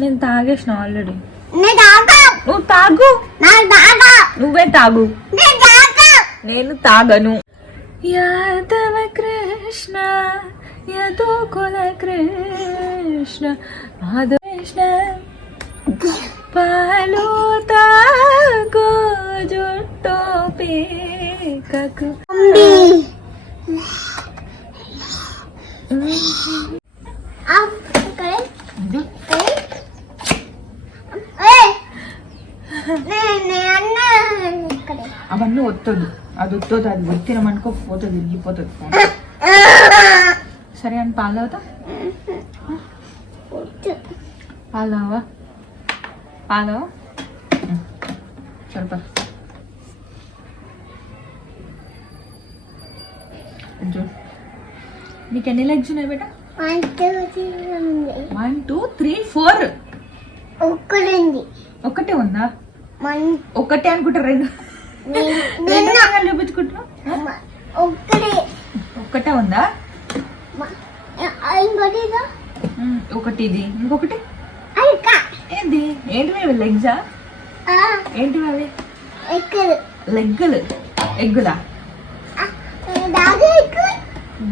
నేను తాగేసిన ఆల్రెడీ. నువ్వు తాగు. నువ్వే తాగు. నేను తాగను. యాదవ కృష్ణ యదుకుల కృష్ణ మాధవ కృష్ణ పాలు తాగు జుట్టు పీకకు. అవన్నీ వద్దదు, అది వద్దదు, అది వచ్చినామనుకో పోతుంది, వెళ్ళిపోతుంది. సరే అని పాలు తాగుతా. పాలు తావా? పాలు సరిపా. నీకు ఎన్ని లెగ్స్ ఉన్నాయి బేటా? 1 2 3 4. ఒక్కటే ఉందా? ఒక్కటే అనుకుంటా. రెండు చూపించుకుంటున్నా. ఒక్కటే ఉందా? ఒకటి ఇది, ఇంకొకటి ఏంటి? ఏంటి లెగ్సా? ఏంటి అవి? లెగ్గులు. ఎగ్గులా?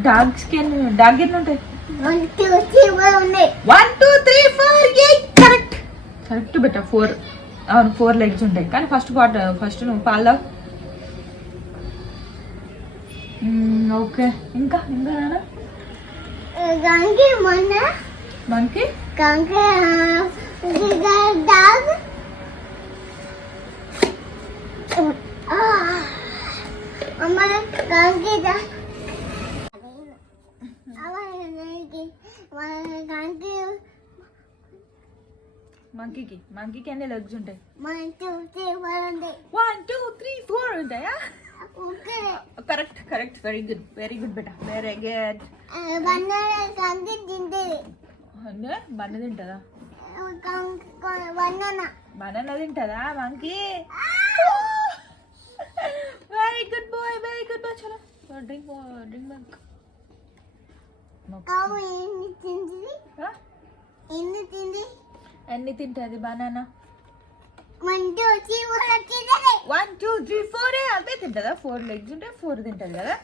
డాగ్స్ కి డాగ్ ఎన్ని ఉంటాయి? 1 2 3 1 2 3 4 కరెక్ట్. Correct beta. 4. అవును, 4 లెగ్స్ ఉంటాయి. కానీ ఫస్ట్ నువ్వు పాలు. ఓకే. ఇంకా ఇంకా నాన్న మంకీ మంకీకి ఎన్ని లెగ్స్ ఉంటాయి? 1 2 3 4 ఉంటాయా? Correct correct. Very good, very good బేటా, వెరీ గుడ్. బన్న తింటదా? బనానా తింటదా monkey? Very good boy, very good boy. చలో డ్రింక్ మిల్క్. ఎన్ని తింటది బనానా? 1 2 3 4 అదే తింటదా? 4 లెగ్స్ ఉంటాయి, 4 తింటది కదా.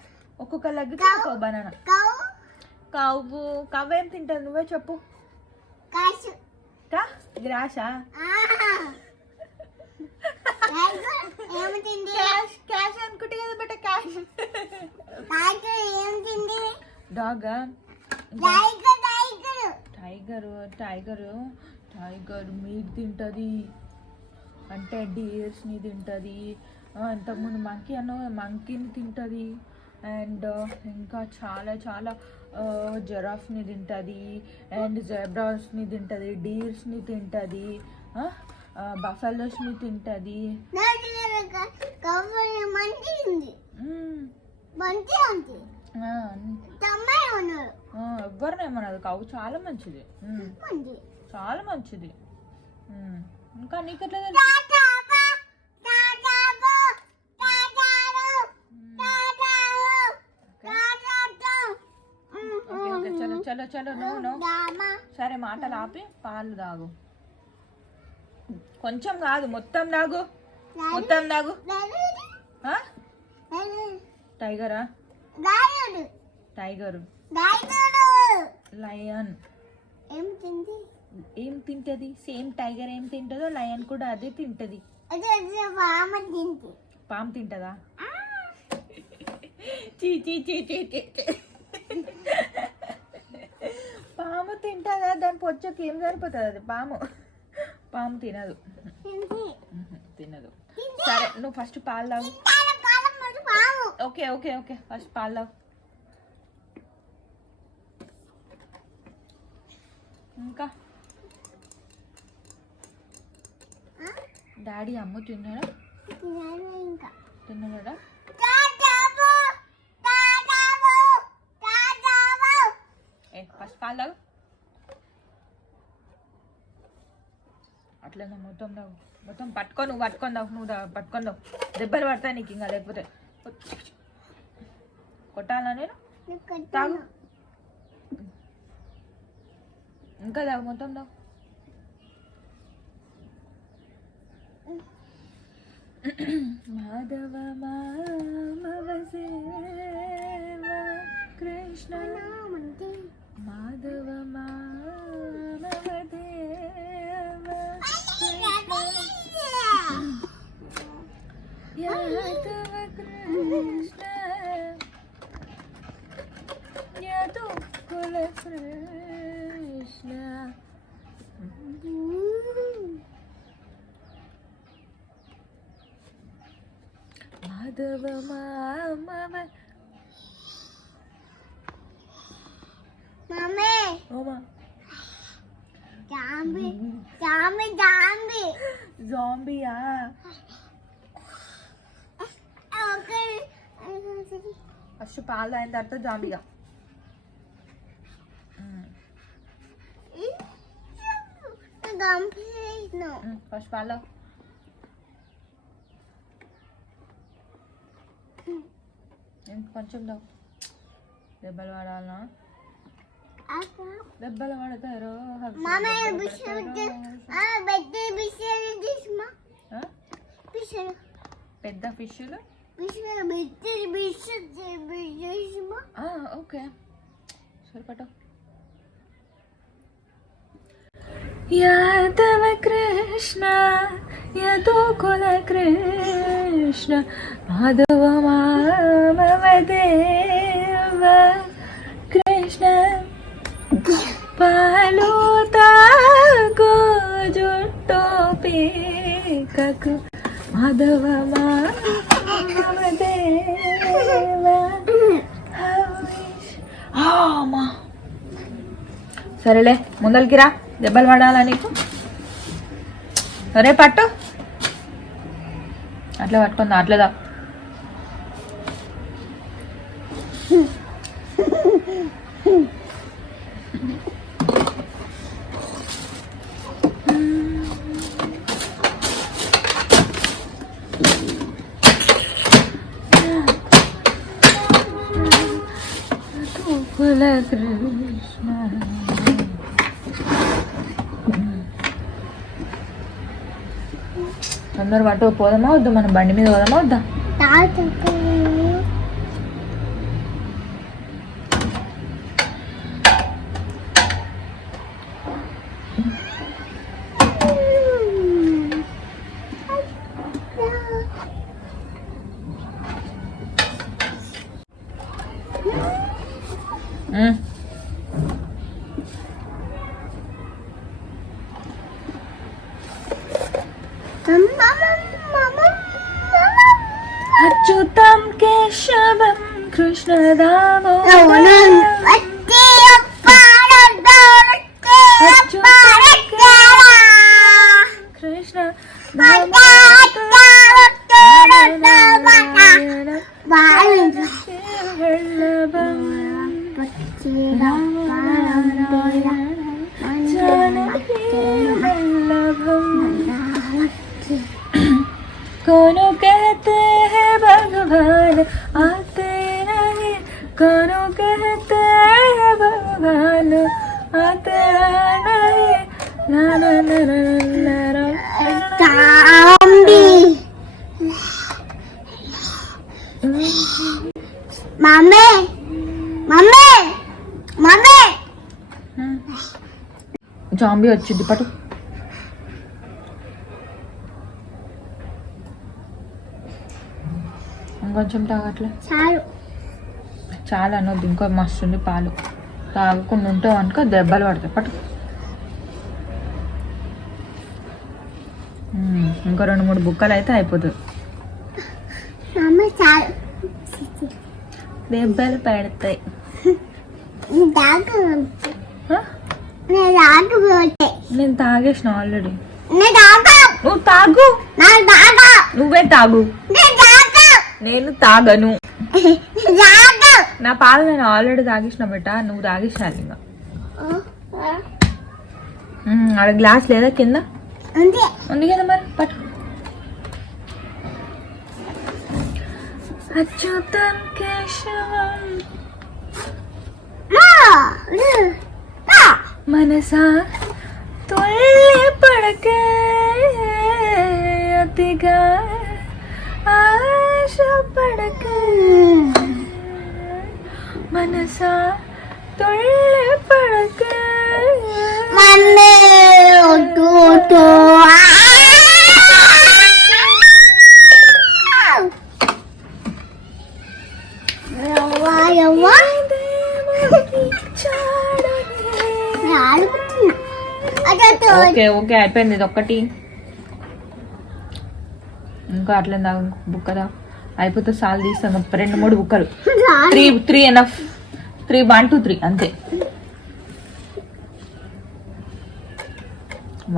ఒక్కొక్క లెగ్ ఒక బనానా. కవ్వు ఏం తింటది? నువ్వే చెప్పు. గ్రాసా? క్యాష్ అనుకుంటే కదా బేట. క్యాష్. డాగా? టైగర్ మీట్ తింటది అంటే డీర్స్ ని తింటది. ఇంతకుముందు మంకీ మంకీని తింటది. అండ్ ఇంకా చాలా చాలా జిరాఫ్ని తింటది, అండ్ జెబ్రాస్ని తింటది, డీర్స్ని తింటది, బఫెలోస్ని తింటది. ఎవరినేమన్నది? కవ్వు చాలా మంచిది, చాలా మంచిది. ఇంకా నీకెట్లా తెలుసు? చలో చలో చలో. నువ్వు సరే మాటలు ఆపి పాలు తాగు. కొంచెం కాదు, మొత్తం తాగు, మొత్తం తాగు. టైగరా? టైగరు. లయన్ ఏం తింటది? సేమ్ టైగర్ ఏం తింటదో లయన్ కూడా అదే తింటది. పాము తింటదా? చీ చీ చీ చీ చీ. పాము తింటదా? దాని పొచ్చకి ఏం సరిపోతుంది? అది పాము తినదు, తినదు. సరే నువ్వు ఫస్ట్ పాలు తాగు. ఓకే ఓకే ఓకే, ఫస్ట్ పాలు తాగు. ఇంకా డాడీ అమ్మ తిన్నాడా? తిన్నాడా? ఫస్ట్ పాలు తాగు. అట్లనే మొత్తం తాగు, మొత్తం నువ్వు పట్టుకొని తాగు. నువ్వు పట్టుకొని తాగు, దెబ్బలు పడతాయి నీకు. ఇంకా లేకపోతే కొట్టాలా నేను? తాగు, ఇంకా తాగు, మొత్తం తాగు. మాధవ మామవ సేవ కృష్ణ మాధవ మామవ దేవ యాదవ కృష్ణ యాదవ కుల కృష్ణ మాధవ మామవ మమ్మీ ఓమా zombie zombie zombie Zambia okay first పాలు అయిన తర్వాత జాంబియా గంపేను ఫస్ట్ పాలు కొంచెం దావు దెబ్బలు పడాలనా దెబ్బలు పడతారు మమ్మీ బిస్కెట్ బెడ్డి బిస్కెట్ తీస్మా బిస్కెట్ పెద్ద ఫిష్లు బిస్కెట్ బెడ్డి బిస్కెట్ తీస్మా ఓకే సరిపట యాదవ కృష్ణ యదుకుల కృష్ణ మాధవ మామవ దేవ కృష్ణ పాలు తాగు జుట్టు పీకకు మాధవ మామవ దేవ అమ్మా సరేలే ముందరికి రా దెబ్బలు పడాలా నీకు సరే పట్టు అట్లా పట్టుకుందా అట్లేదా కుల కృష్ణ అందరు పట్టు పోదామా వద్దా మనం బండి మీద పోదామా వద్దా అచ్యుతం కేశవం కృష్ణదామోదరం కృష్ణ कौन कहते हैं भगवान आते नहीं कौन कहते हैं भगवान आते नहीं ना ना ना ना ना मम्मी मम्मी मम्मी జాంబీ వచ్చింది పట్టు ఇంకొంచెం తాగట్లే చాలు చాలా అనొద్దు ఇంకో మస్తుంది పాలు తాగకుండా ఉంటావు అనుకో దెబ్బలు పడతాయి పట్టు ఇంకో 2-3 బుక్కలు అయితే అయిపోతుంది మమ్మీ చాలు దెబ్బలు పడతాయి నేను తాగేసిన ఆల్రెడీ నువ్వు తాగు నువ్వే తాగు నేను తాగను నా పాలు నేను ఆల్రెడీ తాగేసిన బెట్ట నువ్వు తాగేసాలి ఇంకా ఆడ గ్లాస్ లేదా కింద ఉంది కదా మరి పట్టు అచ్యుతం కేశవం మనసా తొల్లి పడకే అతిగా పడక మనసా తొళ్ళ పడక మమ్మీ ఒట్టు ఓకే ఓకే అయిపోయింది ఇది ఒక్కటి ఇంకా అట్లా బుక్ కదా అయిపోతే సాల్ తీస్తాం 2-3 బుక్కలు 3 ఎనఫ్ 3 1 2 3 అంతే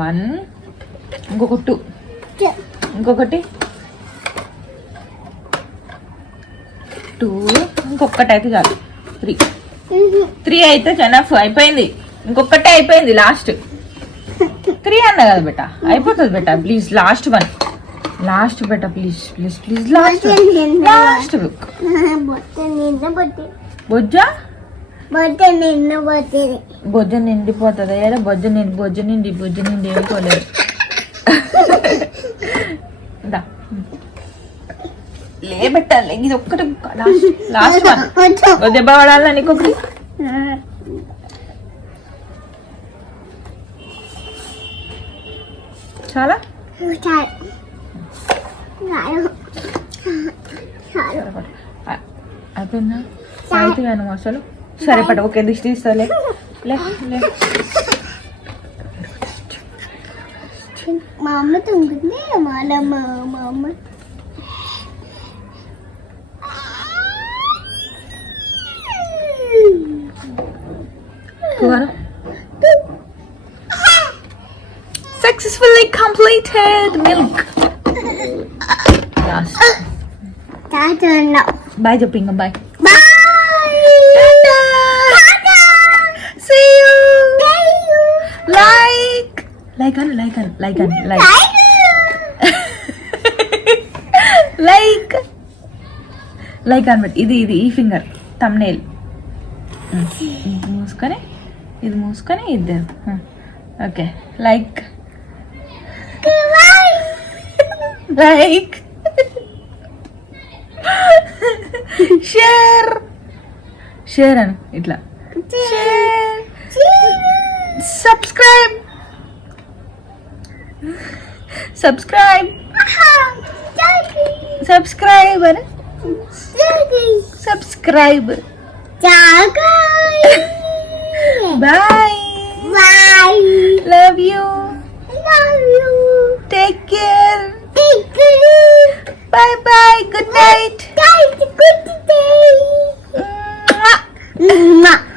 1 ఇంకొక 2 ఇంకొకటి 2 ఇంకొకటి అయితే చాలు 3 అయితే ఎనఫ్ అయిపోయింది ఇంకొకటి అయిపోయింది లాస్ట్ 3 అన్నా కదా బెట అయిపోతుంది బెట ప్లీజ్ లాస్ట్ బెట ప్లీజ్ లాస్ట్ బుక్ బొజ్జ నిండిపోతుంది ఏదో బొజ్జ నిండి ఏమిపోలేదు లేబెట్టాలి ఇది ఒక్కటి లాస్ట్ దెబ్బ పడాలా నీకొకటి చాలా అయిపోయిందా అయితే కానీ అసలు సరే పట ఓకే దిష్టి తీస్తాలే మా అమ్మ తుంగుతుంది మా అమ్మ Successfully completed milk. Last. Bye, Japinga. Bye. Bye. Tata. See you. Like. Like. Like అనమాట ఇది ఈ ఫింగర్ thumbnail. ఇది మూసుకొని ఇద్దరు ఓకే లైక్ షేర్ అను ఇట్లా subscribe Bye. Love you. Take care. Bye. Good night. Good day. Mwah.